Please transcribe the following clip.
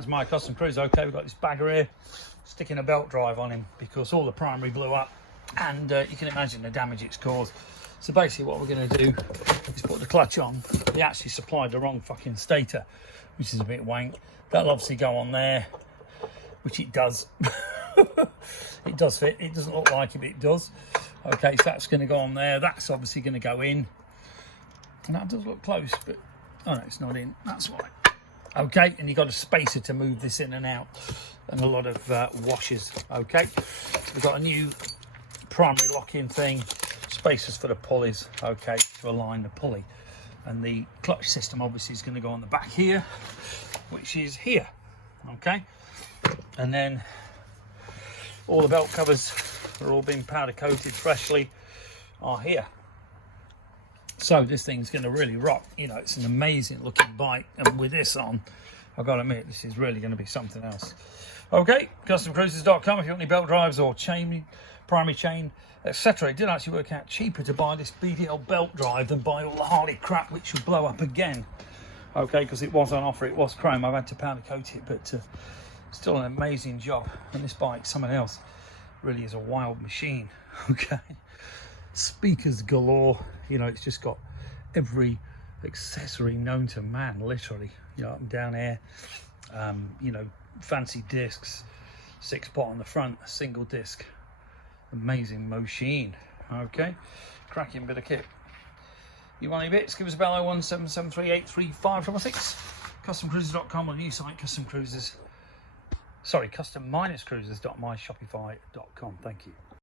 That's my custom cruiser. Okay, we've got this bagger here, sticking a belt drive on him because all the primary blew up, and you can imagine the damage it's caused. So basically what we're going to do is put the clutch on. They actually supplied the wrong fucking stator, which is a bit wank. That'll obviously go on there, which it does. It does fit. It doesn't look like it, but it does. Okay, so that's going to go on there. That's obviously going to go in. And that does look close, but oh no, it's not in. That's why. Okay, and you've got a spacer to move this in and out, and a lot of washers. Okay, so we've got a new primary lock-in thing, spacers for the pulleys. Okay, to align the pulley, and the clutch system obviously is going to go on the back here, which is here. Okay, and then all the belt covers are all being powder coated freshly are here. So this thing's going to really rock. You know, it's an amazing looking bike, and with this on, I've got to admit, this is really going to be something else. Okay, customcruisers.com if you want any belt drives or chain, primary chain, etc. It did actually work out cheaper to buy this BDL belt drive than buy all the Harley crap, which will blow up again. Okay, because it was on offer, it was chrome. I've had to powder coat it, but still an amazing job. And this bike, something else, really is a wild machine. Okay, speakers galore. You know, it's just got every accessory known to man, literally. You know, up and down air. You know, fancy discs, 6-pot on the front, a single disc. Amazing machine. Okay, cracking bit of kit. You want any bits? Give us a bell. 01773835666. Customcruisers.com on new site. Custom-cruisers.myshopify.com. Thank you.